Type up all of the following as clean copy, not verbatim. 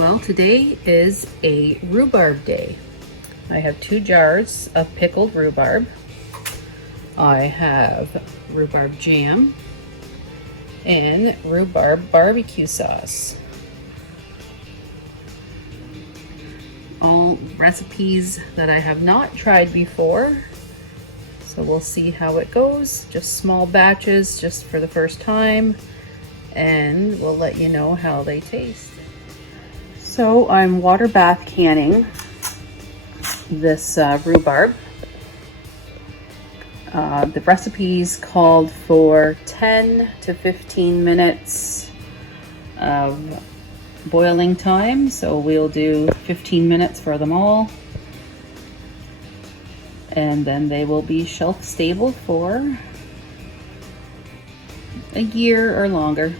Well, today is a rhubarb day. I have 2 jars of pickled rhubarb. I have rhubarb jam and rhubarb barbecue sauce. All recipes that I have not tried before, so we'll see how it goes. Just small batches, just for the first time, and we'll let you know how they taste. So I'm water bath canning this rhubarb. The recipe's called for 10 to 15 minutes of boiling time, so we'll do 15 minutes for them all, and then they will be shelf stable for a year or longer.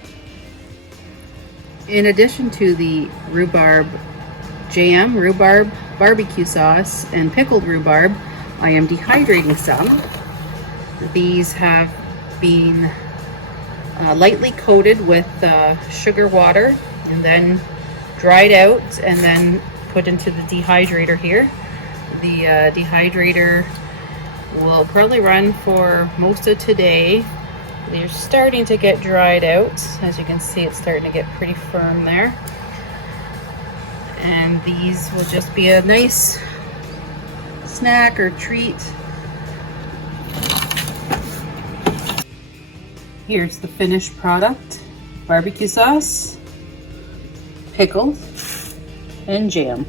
In addition to the rhubarb jam, rhubarb barbecue sauce, and pickled rhubarb, I am dehydrating some. These have been lightly coated with sugar water and then dried out and then put into the dehydrator here. The dehydrator will probably run for most of today. They're starting to get dried out. As you can see, it's starting to get pretty firm there. And these will just be a nice snack or treat. Here's the finished product: barbecue sauce, pickled, and jam.